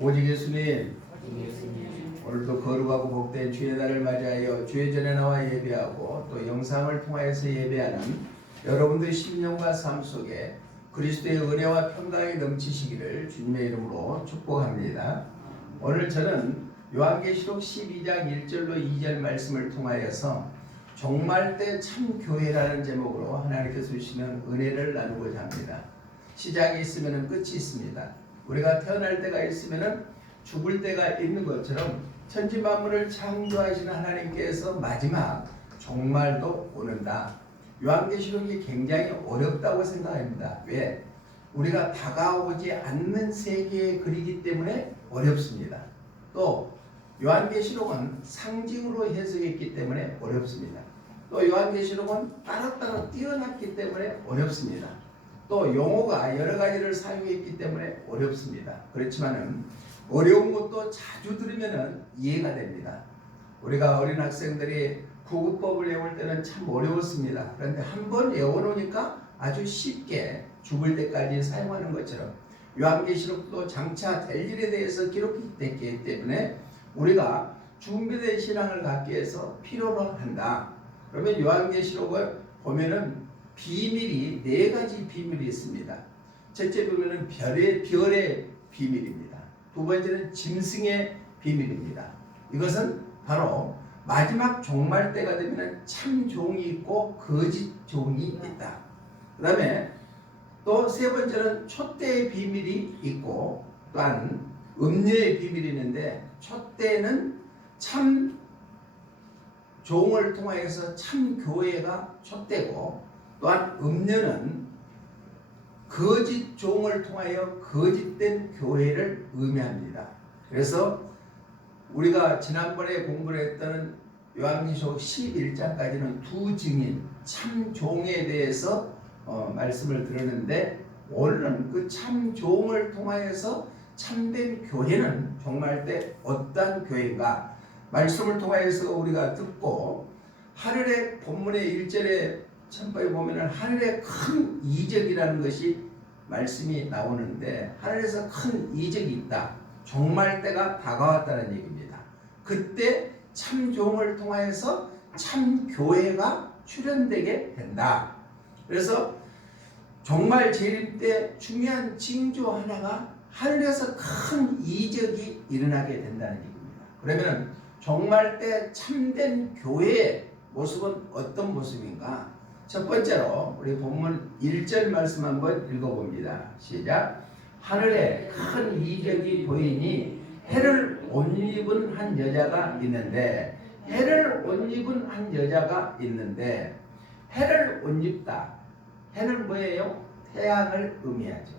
오직 예수님, 오늘도 거룩하고 복된 주의 날을 맞이하여 주의 전에 나와 예배하고 또 영상을 통하여서 예배하는 여러분들의 심령과 삶 속에 그리스도의 은혜와 평강이 넘치시기를 주님의 이름으로 축복합니다. 오늘 저는 요한계시록 12장 1절로 2절 말씀을 통하여서 종말 때 참 교회라는 제목으로 하나님께서 주시는 은혜를 나누고자 합니다. 시작이 있으면 끝이 있습니다. 우리가 태어날 때가 있으면 죽을 때가 있는 것처럼 천지 만물을 창조하시는 하나님께서 마지막 종말도 오는다. 요한계시록이 굉장히 어렵다고 생각합니다. 왜? 우리가 다가오지 않는 세계의 글이기 때문에 어렵습니다. 또 요한계시록은 상징으로 해석했기 때문에 어렵습니다. 또 요한계시록은 따로따로 띄어놨기 때문에 어렵습니다. 또 용어가 여러 가지를 사용했기 때문에 어렵습니다. 그렇지만은 어려운 것도 자주 들으면 이해가 됩니다. 우리가 어린 학생들이 구구법을 외울 때는 참 어려웠습니다. 그런데 한번 외워놓으니까 아주 쉽게 죽을 때까지 사용하는 것처럼 요한계시록도 장차 될 일에 대해서 기록됐기 때문에 우리가 준비된 신앙을 갖기 위해서 필요로 한다. 그러면 요한계시록을 보면은 비밀이 네 가지 비밀이 있습니다. 첫째 보면은 별의 비밀입니다. 두 번째는 짐승의 비밀입니다. 이것은 바로 마지막 종말 때가 되면 참 종이 있고 거짓 종이 있다. 그 다음에 또 세 번째는 촛대의 비밀이 있고 또한 음료의 비밀이 있는데 촛대는 참 종을 통하여서 참 교회가 촛대고 또한 음료는 거짓 종을 통하여 거짓된 교회를 의미합니다. 그래서 우리가 지난번에 공부를 했던 요한계시록 11장까지는 두 증인 참 종에 대해서 말씀을 들었는데 오늘은 그 참 종을 통하여서 참된 교회는 종말 때 어떤 교회인가 말씀을 통하여서 우리가 듣고 하늘의 본문의 1절에 천번에 보면은 하늘의 큰 이적이라는 것이 말씀이 나오는데 하늘에서 큰 이적이 있다. 종말 때가 다가왔다는 얘기입니다. 그때 참 종을 통하여서 참 교회가 출현되게 된다. 그래서 종말 재림 때 중요한 징조 하나가 하늘에서 큰 이적이 일어나게 된다는 얘기입니다. 그러면 종말 때 참된 교회의 모습은 어떤 모습인가? 첫 번째로 우리 본문 1절 말씀 한번 읽어봅니다. 시작. 하늘에 큰 이적이 보이니 해를 옷 입은 한 여자가 있는데 해를 옷 입은 한 여자가 있는데 해를 옷 입다. 해는 뭐예요? 태양을 의미하죠.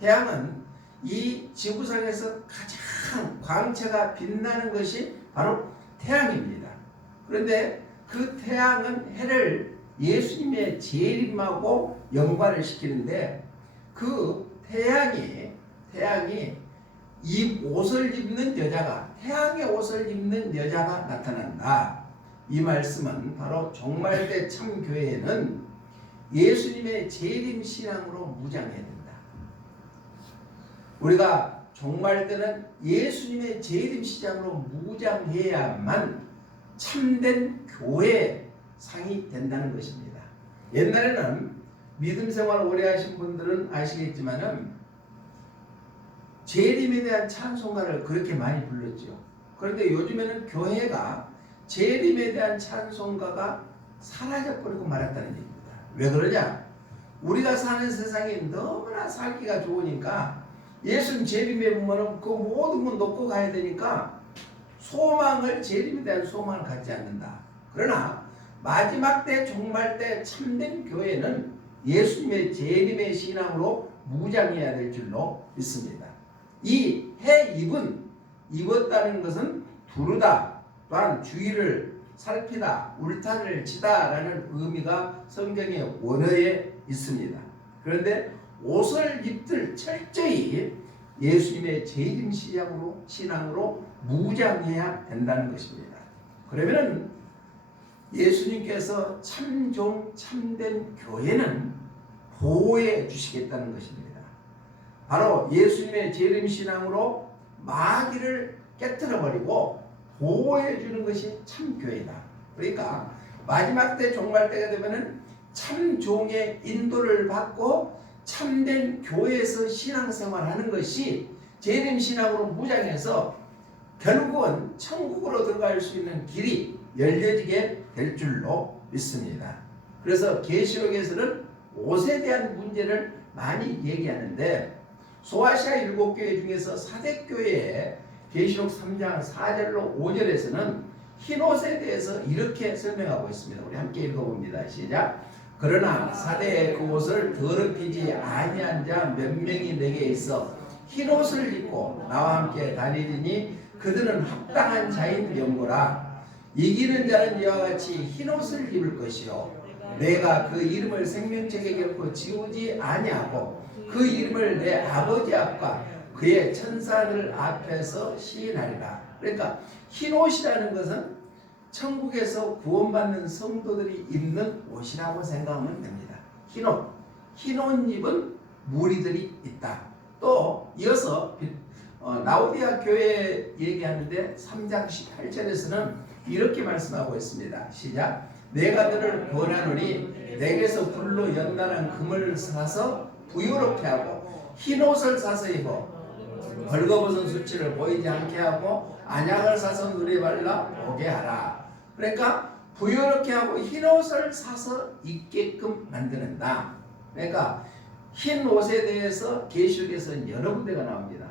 태양은 이 지구상에서 가장 광채가 빛나는 것이 바로 태양입니다. 그런데 그 태양은 해를 예수님의 재림하고 연관을 시키는데 그 태양이 이 옷을 입는 여자가 태양의 옷을 입는 여자가 나타난다. 이 말씀은 바로 종말 때 참 교회는 예수님의 재림 신앙으로 무장해야 된다. 우리가 종말 때는 예수님의 재림 신앙으로 무장해야만 참된 교회 상이 된다는 것입니다. 옛날에는 믿음 생활을 오래 하신 분들은 아시겠지만은 재림에 대한 찬송가를 그렇게 많이 불렀죠. 그런데 요즘에는 교회가 재림에 대한 찬송가가 사라져버리고 말았다는 얘기입니다. 왜 그러냐? 우리가 사는 세상이 너무나 살기가 좋으니까 예수님 재림에 보면은 그 모든 걸 놓고 가야 되니까 재림에 대한 소망을 갖지 않는다. 그러나 마지막 때 종말 때 참된 교회는 예수님의 재림의 신앙으로 무장해야 될 줄로 믿습니다. 이 입었다는 것은 두르다 또한 주의를 살피다 울타리를 치다 라는 의미가 성경의 원어에 있습니다. 그런데 옷을 입들 철저히 예수님의 재림 신앙으로 무장해야 된다는 것입니다. 그러면 예수님께서 참종 참된 교회는 보호해 주시겠다는 것입니다. 바로 예수님의 재림 신앙으로 마귀를 깨트려버리고 보호해주는 것이 참 교회다. 그러니까 마지막 때 종말 때가 되면은 참 종의 인도를 받고 참된 교회에서 신앙생활하는 것이 재림 신앙으로 무장해서 결국은 천국으로 들어갈 수 있는 길이 열려지게 될 줄로 믿습니다. 그래서 계시록에서는 옷에 대한 문제를 많이 얘기하는데 소아시아 7교회 중에서 사대교회의 계시록 3장 4절로 5절에서는 흰옷에 대해서 이렇게 설명하고 있습니다. 우리 함께 읽어봅니다. 시작. 그러나 사대의 그 옷을 더럽히지 아니한 자 몇 명이 내게 있어 흰옷을 입고 나와 함께 다니리니 그들은 합당한 자인 경고라. 이기는 자는 이와 같이 흰옷을 입을 것이요 내가 그 이름을 생명책에 결코 지우지 아니하고 그 이름을 내 아버지 앞과 그의 천사들 앞에서 시인하리라. 그러니까 흰옷이라는 것은 천국에서 구원받는 성도들이 입는 옷이라고 생각하면 됩니다. 흰옷, 흰옷 입은 무리들이 있다. 또 이어서 라오디아 교회 얘기하는데 3장 18절에서는 이렇게 말씀하고 있습니다. 시작. 내가 너를 권하노니 내게서 불로 연단한 금을 사서 부유롭게 하고 흰옷을 사서 입어 벌거벗은 수치를 보이지 않게 하고 안약을 사서 눈에 발라 보게 하라. 그러니까 부유롭게 하고 흰옷을 사서 입게끔 만드는다. 그러니까 흰옷에 대해서 계시록에서 여러 군데가 나옵니다.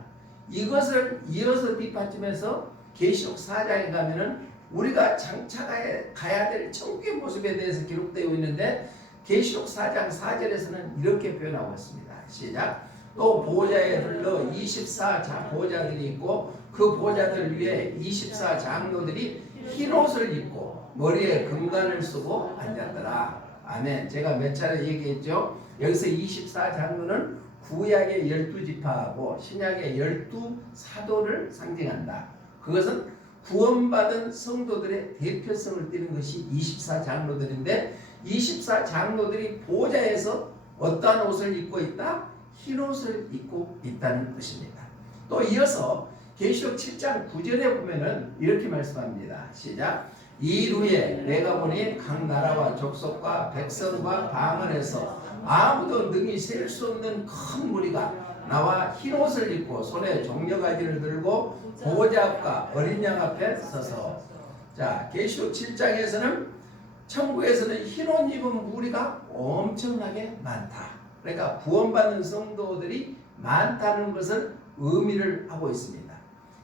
이것을 이어서 뒷받침해서 계시록 4장에 가면은 우리가 장차 가야 될 천국의 모습에 대해서 기록되어 있는데 계시록 4장 4절에서는 이렇게 표현하고 있습니다. 시작. 또 보좌에 흘러 24 보좌들이 있고 그 보좌들 위에 24 장로들이 흰옷을 입고 머리에 금관을 쓰고 앉았더라. 아멘. 제가 몇 차례 얘기했죠. 여기서 24 장로는 구약의 12지파하고 신약의 12사도를 상징한다. 그것은 구원받은 성도들의 대표성을 띠는 것이 24 장로들인데 24 장로들이 보좌에서 어떠한 옷을 입고 있다? 흰옷을 입고 있다는 것입니다. 또 이어서 계시록 7장 9절에 보면은 이렇게 말씀합니다. 시작. 이후에 내가 보니 각 나라와 족속과 백성과 방언에서 아무도 능히 셀 수 없는 큰 무리가 나와 흰옷을 입고 손에 종려가지를 들고 보좌 앞과 어린 양 앞에 서서. 자, 계시록 7장에서는 천국에서는 흰옷 입은 무리가 엄청나게 많다. 그러니까 구원받는 성도들이 많다는 것을 의미를 하고 있습니다.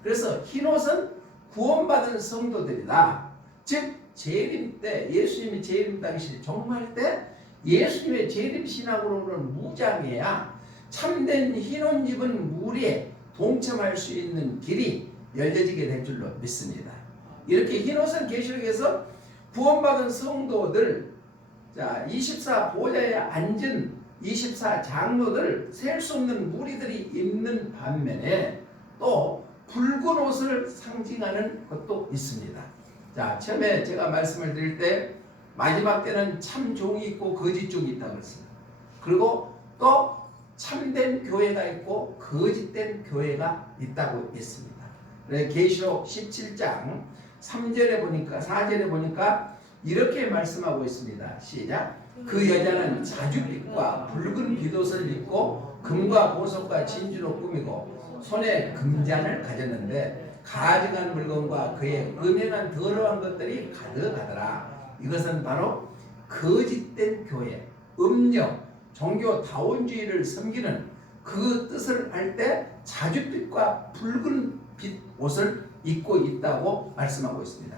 그래서 흰옷은 구원받은 성도들이다. 즉 재림 때 예수님이 재림 당시 종말 때 예수님의 재림 신앙으로는 무장해야 참된 흰옷 입은 무리에 동참할 수 있는 길이 열려지게 될 줄로 믿습니다. 이렇게 흰옷은 계시록에서 구원받은 성도들, 자 24 보좌에 앉은 24 장로들 셀 수 없는 무리들이 입는 반면에 또 붉은 옷을 상징하는 것도 있습니다. 자, 처음에 제가 말씀을 드릴 때 마지막 때는 참 종이 있고 거짓 종이 있다고 했습니다. 그리고 또 참된 교회가 있고 거짓된 교회가 있다고 했습니다. 계시록 17장 3절에 보니까 4절에 보니까 이렇게 말씀하고 있습니다. 시작. 그 여자는 자줏빛과 붉은 빗옷을 입고 금과 보석과 진주로 꾸미고 손에 금잔을 가졌는데 가증한 물건과 그의 음행한 더러운 것들이 가득하더라. 이것은 바로 거짓된 교회, 음력, 종교 다원주의를 섬기는 그 뜻을 할 때 자줏빛과 붉은 빛 옷을 입고 있다고 말씀하고 있습니다.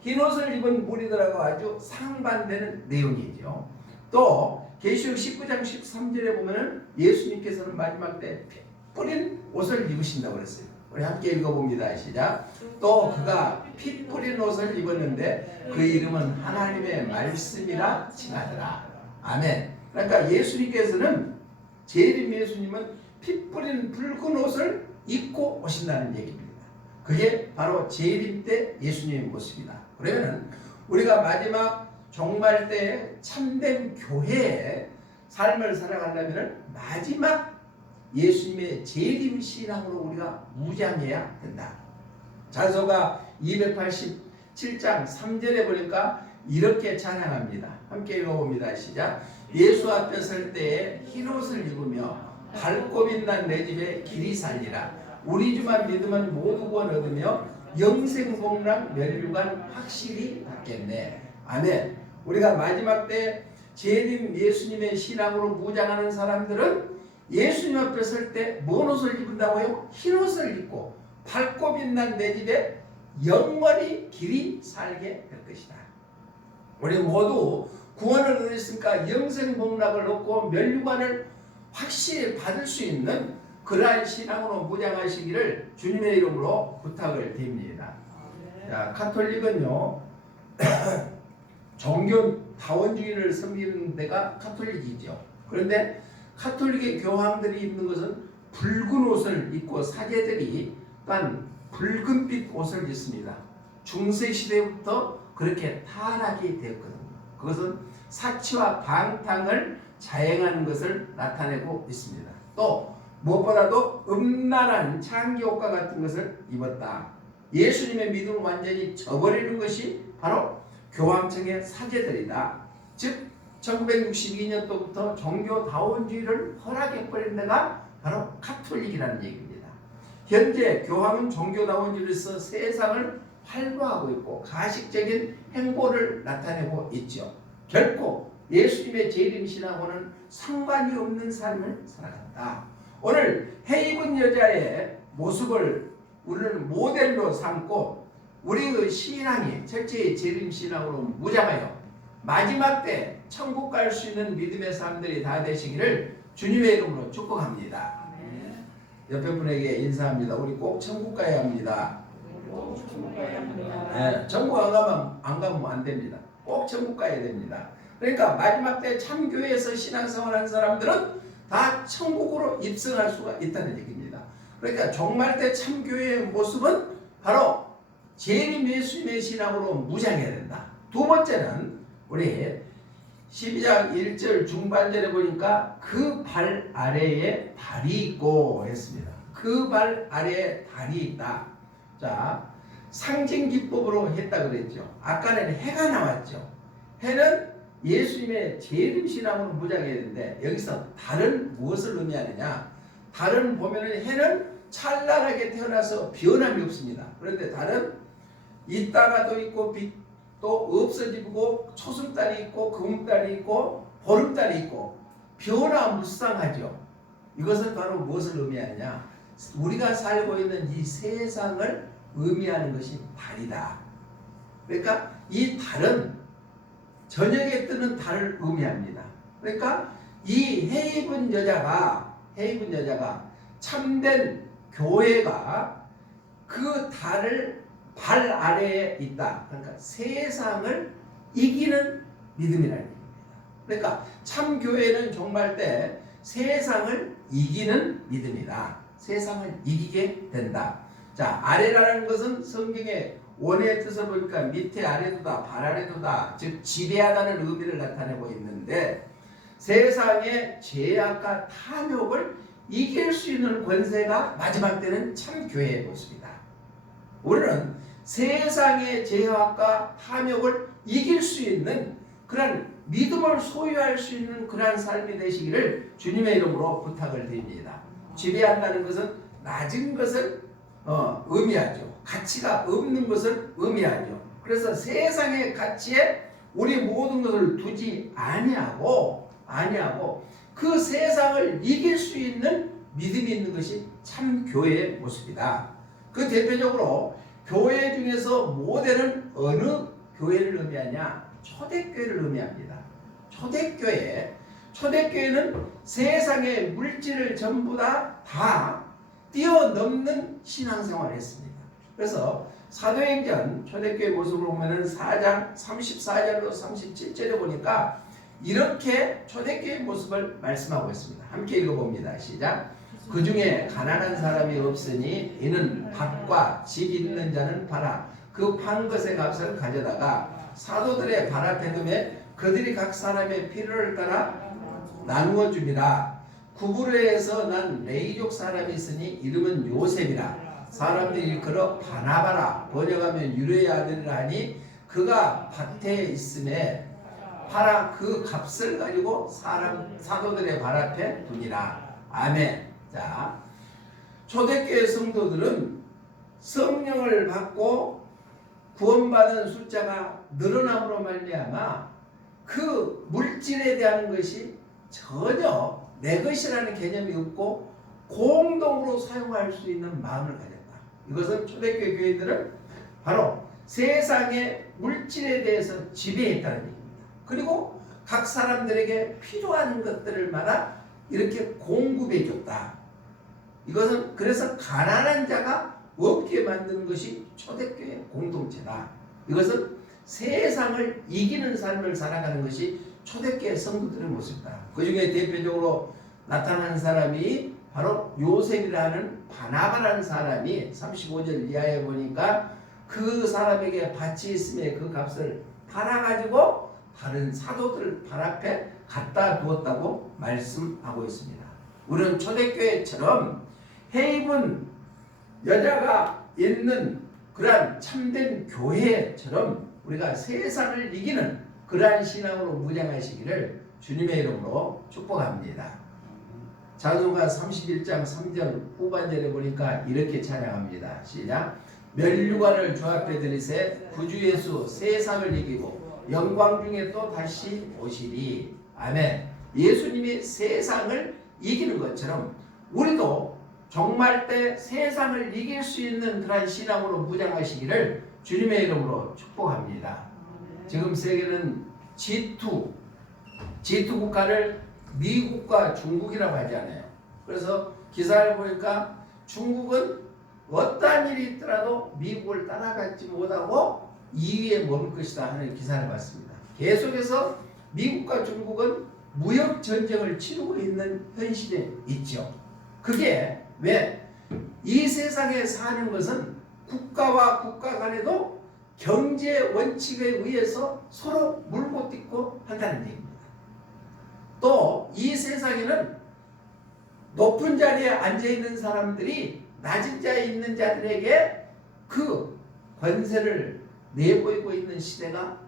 흰 옷을 입은 무리들하고 아주 상반되는 내용이죠. 또 계시록 19장 13절에 보면은 예수님께서는 마지막 때 피 뿌린 옷을 입으신다고 그랬어요. 우리 함께 읽어봅니다. 시작. 또 그가 피 뿌린 옷을 입었는데 그 이름은 하나님의 말씀이라 칭하더라. 아멘. 그러니까 예수님께서는 재림 예수님은 피 뿌린 붉은 옷을 입고 오신다는 얘기입니다. 그게 바로 재림 때 예수님의 모습이다. 그러면 우리가 마지막 종말 때 참된 교회의 삶을 살아가려면 마지막 예수님의 재림 신앙으로 우리가 무장해야 된다. 자서가 287장 3절에 보니까 이렇게 찬양합니다. 함께 읽어봅니다. 시작. 예수 앞에 설 때에 흰옷을 입으며 밝고 빛난 내 집에 길이 살리라. 우리 주만 믿으면 모두 구원 얻으며 영생복락 멸류관 확실히 받겠네. 아멘. 우리가 마지막 때 재림 예수님의 신앙으로 무장하는 사람들은 예수님 앞에 설 때 뭔 옷을 입는다고요? 흰옷을 입고 밝고 빛난 내 집에 영원히 길이 살게 될 것이다. 우리 모두 구원을 얻었으니까 영생복락을 얻고 멸류관을 확실히 받을 수 있는 그러한 신앙으로 무장하시기를 주님의 이름으로 부탁을 드립니다. 자, 카톨릭은요 종교 다원주의를 섬기는 데가 카톨릭이죠. 그런데 카톨릭의 교황들이 입는 것은 붉은 옷을 입고 사제들이 또한 붉은빛 옷을 입습니다. 중세 시대부터 그렇게 타락이 되었거든요. 그것은 사치와 방탕을 자행하는 것을 나타내고 있습니다. 또 무엇보다도 음란한 창기옷과 같은 것을 입었다. 예수님의 믿음을 완전히 저버리는 것이 바로 교황청의 사제들이다. 즉 1962년도부터 종교다원주의를 허락해버린 데가 바로 카톨릭이라는 얘기입니다. 현재 교황은 종교다원주의로서 세상을 활보하고 있고 가식적인 행보를 나타내고 있죠. 결코 예수님의 재림신하고는 상관이 없는 삶을 살아간다. 오늘 해입은 여자의 모습을 우리는 모델로 삼고 우리의 신앙이 철저히 재림신앙으로 무장하여 마지막 때 천국 갈 수 있는 믿음의 사람들이 다 되시기를 주님의 이름으로 축복합니다. 옆에 분에게 인사합니다. 우리 꼭 천국 가야 합니다. 네, 천국 안 가면 안 됩니다. 꼭 천국 가야 됩니다. 그러니까 마지막 때 참교회에서 신앙생활하는 사람들은 다 천국으로 입성할 수가 있다는 얘기입니다. 그러니까 종말 때 참교회의 모습은 바로 재림 예수님의 신앙으로 무장해야 된다. 두 번째는 우리 12장 1절 중반절에 보니까 그 발 아래에 달이 있고 했습니다. 그 발 아래에 달이 있다. 자, 상징 기법으로 했다 그랬죠. 아까는 해가 나왔죠. 해는 예수님의 재림 신앙으로 무장해야 되는데 여기서 달은 무엇을 의미하느냐? 달은 보면은 해는 찬란하게 태어나서 변함이 없습니다. 그런데 달은 있다가도 있고 또 없어지고 초승달이 있고 금음달이 있고 보름달이 있고 변화무쌍하죠. 이것은 바로 무엇을 의미하느냐? 우리가 살고 있는 이 세상을 의미하는 것이 달이다. 그러니까 이 달은 저녁에 뜨는 달을 의미합니다. 그러니까 이 해입은 여자가 참된 교회가 그 달을 발 아래에 있다. 그러니까 세상을 이기는 믿음이라는 얘기입니다. 그러니까 참 교회는 종말 때 세상을 이기는 믿음이다. 세상을 이기게 된다. 자, 아래라는 것은 성경의 원의 뜻을 보니까 밑에 아래도다, 발 아래도다, 즉 지배하다는 의미를 나타내고 있는데 세상의 죄악과 탐욕을 이길 수 있는 권세가 마지막 때는 참 교회의 모습이다. 우리는 세상의 죄악과 탐욕을 이길 수 있는 그런 믿음을 소유할 수 있는 그런 삶이 되시기를 주님의 이름으로 부탁을 드립니다. 지배한다는 것은 낮은 것을 의미하죠. 가치가 없는 것을 의미하죠. 그래서 세상의 가치에 우리 모든 것을 두지 아니하고 그 세상을 이길 수 있는 믿음이 있는 것이 참 교회의 모습이다. 그 대표적으로 교회 중에서 모델은 어느 교회를 의미하냐? 초대교회를 의미합니다. 초대교회는 세상의 물질을 전부 다 뛰어넘는 신앙생활을 했습니다. 그래서 사도행전 초대교회 모습을 보면 4장 34절로 37절에 보니까 이렇게 초대교회 모습을 말씀하고 있습니다. 함께 읽어봅니다. 시작. 그 중에 가난한 사람이 없으니 이는 밭과 집 있는 자는 팔아 그 판 것의 값을 가져다가 사도들의 발 앞에 두매 그들이 각 사람의 필요를 따라 나누어 줍니다. 구브로에서 난 레이족 사람이 있으니 이름은 요셉이라. 사람들이 일컬어 바나바라 번역하면 유레의 아들이라 하니 그가 밭에 있음에 팔아 그 값을 가지고 사도들의 발 앞에 두니라. 아멘. 자, 초대교회 성도들은 성령을 받고 구원받은 숫자가 늘어남으로 말미암아 그 물질에 대한 것이 전혀 내 것이라는 개념이 없고 공동으로 사용할 수 있는 마음을 가졌다. 이것은 초대교회 교회들은 바로 세상의 물질에 대해서 지배했다는 얘기입니다. 그리고 각 사람들에게 필요한 것들을 마다 이렇게 공급해 줬다. 이것은 그래서 가난한 자가 없게 만드는 것이 초대교회 공동체다. 이것은 세상을 이기는 삶을 살아가는 것이 초대교회 성도들의 모습이다. 그 중에 대표적으로 나타난 사람이 바로 요셉이라는 바나바라는 사람이 35절 이하에 보니까 그 사람에게 밭이 있음에 그 값을 팔아가지고 다른 사도들 발 앞에 갖다 두었다고 말씀하고 있습니다. 우리는 초대교회처럼 해입은 여자가 있는 그러한 참된 교회처럼 우리가 세상을 이기는 그러한 신앙으로 무장하시기를 주님의 이름으로 축복합니다. 찬송가 31장 3절 후반절에 보니까 이렇게 찬양합니다. 시작. 멸류관을 주 앞에 들이세 구주 예수 세상을 이기고 영광 중에 또 다시 오시리. 아멘. 예수님이 세상을 이기는 것처럼 우리도 종말 때 세상을 이길 수 있는 그러한 신앙으로 무장하시기를 주님의 이름으로 축복합니다. 지금 세계는 G2 국가를 미국과 중국이라고 하잖아요. 그래서 기사를 보니까 중국은 어떠한 일이 있더라도 미국을 따라가지 못하고 2위에 머물 것이다 하는 기사를 봤습니다. 계속해서 미국과 중국은 무역 전쟁을 치르고 있는 현실에 있죠. 그게 왜? 이 세상에 사는 것은 국가와 국가 간에도 경제 원칙에 의해서 서로 물고 뜯고 한다는 얘기입니다. 또 이 세상에는 높은 자리에 앉아있는 사람들이 낮은 자리에 있는 자들에게 그 권세를 내보이고 있는 시대가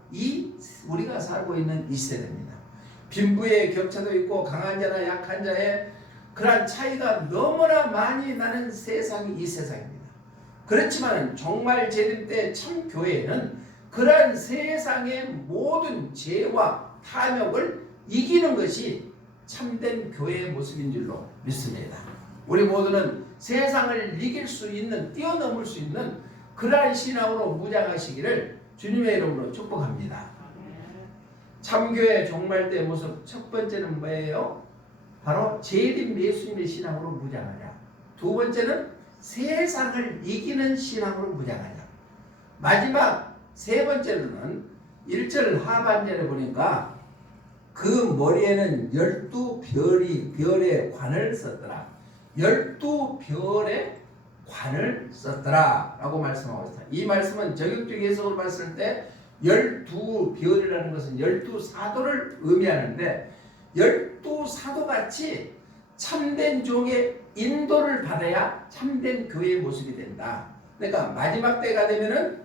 우리가 살고 있는 이 시대입니다. 빈부의 격차도 있고 강한 자나 약한 자의 그러한 차이가 너무나 많이 나는 세상이 이 세상입니다. 그렇지만 종말 재림 때 참 교회는 그러한 세상의 모든 죄와 탐욕을 이기는 것이 참된 교회의 모습인 줄로 믿습니다. 우리 모두는 세상을 이길 수 있는, 뛰어넘을 수 있는 그러한 신앙으로 무장하시기를 주님의 이름으로 축복합니다. 참교회 종말 때 모습 첫 번째는 뭐예요? 바로 재림 예수님의 신앙으로 무장하자. 두 번째는 세상을 이기는 신앙으로 무장하자. 마지막 세 번째로는 1절 하반절에 보니까 그 머리에는 12별의 관을 썼더라. 12별의 관을 썼더라 라고 말씀하고 있습니다. 이 말씀은 적용적 해석으로 봤을 때 12별이라는 것은 12사도를 의미하는데 12사도같이 참된 종의 인도를 받아야 참된 교회의 모습이 된다. 그러니까 마지막 때가 되면은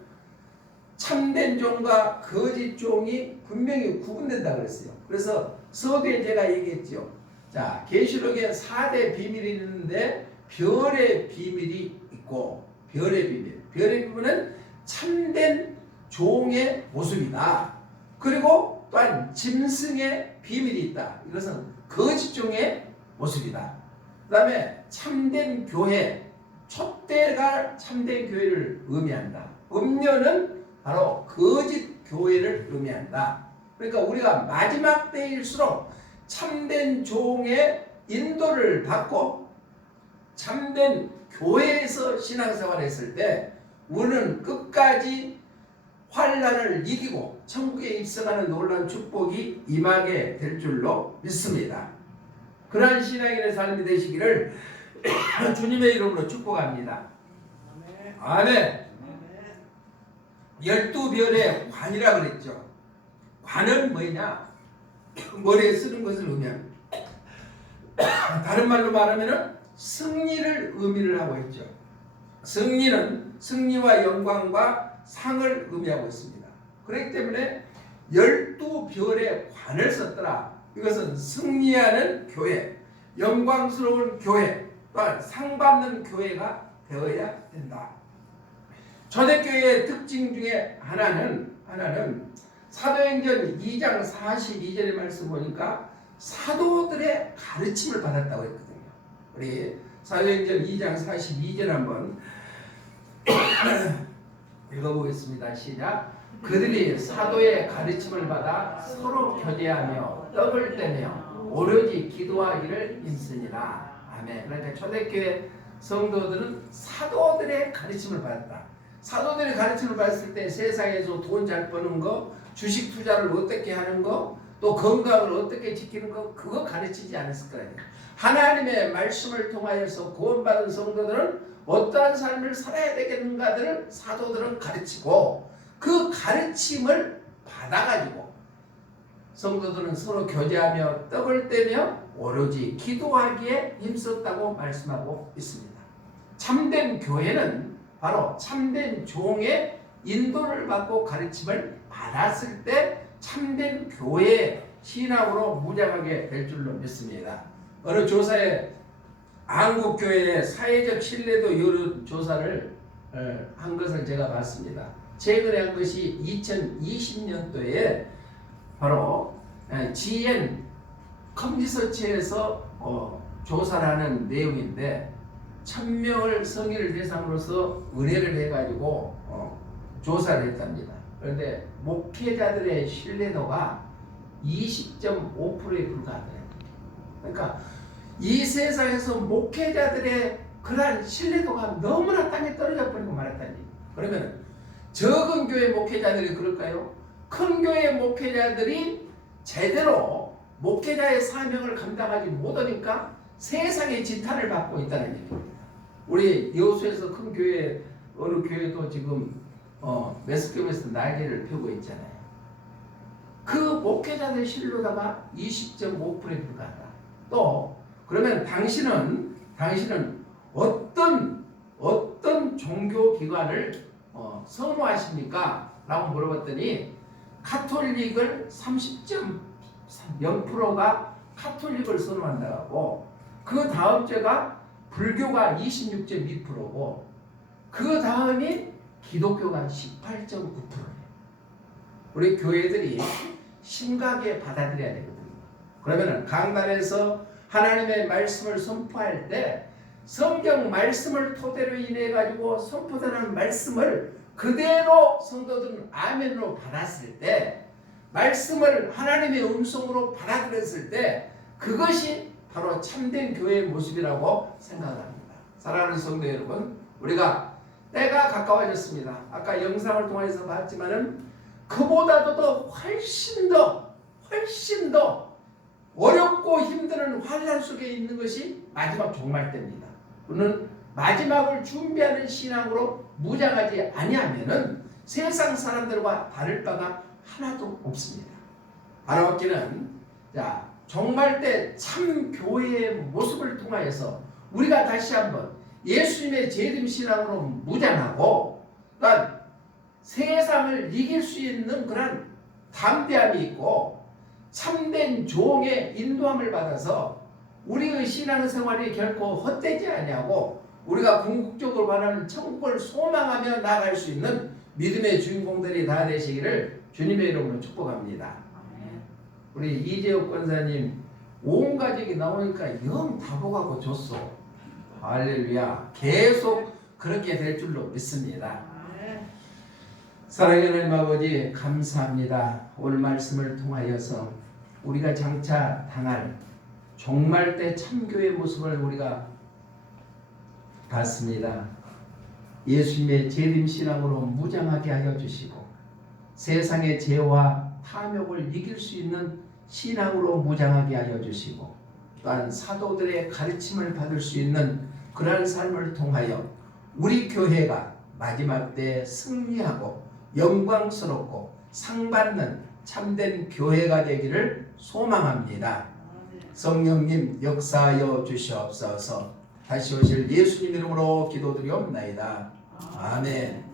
참된 종과 거짓 종이 분명히 구분된다 그랬어요. 그래서 서두에 제가 얘기했죠. 자, 계시록에 4대 비밀이 있는데 별의 비밀이 있고 별의 비밀은 참된 종의 모습이다. 그리고 또한 짐승의 비밀이 있다. 이것은 거짓 종의 모습이다. 그 다음에 참된 교회, 촛대가 참된 교회를 의미한다. 음료는 바로 거짓 교회를 의미한다. 그러니까 우리가 마지막 때일수록 참된 종의 인도를 받고 참된 교회에서 신앙생활을 했을 때 우리는 끝까지 환난을 이기고 천국에 입성하는 놀라운 축복이 임하게 될 줄로 믿습니다. 그러한 신앙인의 삶이 되시기를 주님의 이름으로 축복합니다. 아멘. 12별의 관이라 그랬죠. 관은 뭐냐? 머리에 쓰는 것을 의미합니다. 다른 말로 말하면은 승리를 의미를 하고 있죠. 승리는 승리와 영광과 상을 의미하고 있습니다. 그렇기 때문에 12별의 관을 썼더라. 이것은 승리하는 교회, 영광스러운 교회, 또한 상 받는 교회가 되어야 된다. 초대교회의 특징 중에 하나는 사도행전 2장 42절의 말씀 보니까 사도들의 가르침을 받았다고 했거든요. 우리 사도행전 2장 42절 한번 읽어보겠습니다. 시작. 그들이 사도의 가르침을 받아 서로 교제하며 떡을 떼며 오로지 기도하기를 힘쓰니라. 아멘. 그러니까 초대교회 성도들은 사도들의 가르침을 받았다. 사도들의 가르침을 받았을 때 세상에서 돈 잘 버는 거, 주식 투자를 어떻게 하는 거, 또 건강을 어떻게 지키는 거, 그거 가르치지 않았을 거예요. 하나님의 말씀을 통하여서 구원받은 성도들은 어떠한 삶을 살아야 되겠는가들을 사도들은 가르치고, 그 가르침을 받아가지고 성도들은 서로 교제하며 떡을 떼며 오로지 기도하기에 힘썼다고 말씀하고 있습니다. 참된 교회는 바로 참된 종의 인도를 받고 가르침을 받았을 때 참된 교회의 신앙으로 무장하게 될 줄로 믿습니다. 어느 조사에 한국교회의 사회적 신뢰도 여론 조사를 한 것을 제가 봤습니다. 최근에 한 것이 2020년도에 바로 GN 컴리서치에서 조사를 하는 내용인데 1000명을 성인을 대상으로서 의뢰를 해가지고 조사를 했답니다. 그런데 목회자들의 신뢰도가 20.5%에 불과하더라고요. 그러니까 이 세상에서 목회자들의 그러한 신뢰도가 너무나 땅에 떨어져 버리고 말았다니. 그러면 적은 교회 목회자들이 그럴까요? 큰 교회 목회자들이 제대로 목회자의 사명을 감당하지 못하니까 세상의 지탄을 받고 있다는 얘기입니다. 우리 여수에서 큰 교회 어느 교회도 지금 메스컴에서 날개를 펴고 있잖아요. 그 목회자들 신뢰도가 20.5%에 불과하다. 또 그러면 당신은 어떤 종교 기관을 선호하십니까? 라고 물어봤더니 카톨릭을 30.0%가 카톨릭을 선호한다고, 그 다음 주가 불교가 26.2%고 그 다음이 기독교가 18.9%예요. 우리 교회들이 심각하게 받아들여야 되거든요. 그러면 강단에서 하나님의 말씀을 선포할 때 성경 말씀을 토대로 인해 가지고 선포되는 말씀을 그대로 성도들은 아멘으로 받았을 때, 말씀을 하나님의 음성으로 받아들였을 때 그것이 바로 참된 교회의 모습이라고 생각합니다. 사랑하는 성도 여러분, 우리가 때가 가까워졌습니다. 아까 영상을 통해서 봤지만은 그보다도 더 훨씬 더 어렵고 힘든 환난 속에 있는 것이 마지막 종말 때입니다. 우리는 마지막을 준비하는 신앙으로 무장하지 아니하면은 세상 사람들과 다를 바가 하나도 없습니다. 바라옵기는 종말 때 참 교회의 모습을 통하여서 우리가 다시 한번 예수님의 재림 신앙으로 무장하고, 또한 세상을 이길 수 있는 그런 담대함이 있고 참된 종의 인도함을 받아서 우리의 신앙생활이 결코 헛되지 아니하고 우리가 궁극적으로 바라는 천국을 소망하며 나아갈 수 있는 믿음의 주인공들이 다 되시기를 주님의 이름으로 축복합니다. 우리 이재욱 권사님 온 가족이 나오니까 영 다복하고 좋소. 할렐루야. 계속 그렇게 될 줄로 믿습니다. 사랑하는 하나님 아버지, 감사합니다. 오늘 말씀을 통하여서 우리가 장차 당할 종말 때 참교의 모습을 우리가 봤습니다. 예수님의 재림 신앙으로 무장하게 하여 주시고 세상의 죄와 탐욕을 이길 수 있는 신앙으로 무장하게 하여 주시고, 또한 사도들의 가르침을 받을 수 있는 그러한 삶을 통하여 우리 교회가 마지막 때 승리하고 영광스럽고 상받는 참된 교회가 되기를 소망합니다. 성령님 역사하여 주시옵소서. 다시 오실 예수님 이름으로 기도드리옵나이다. 아멘.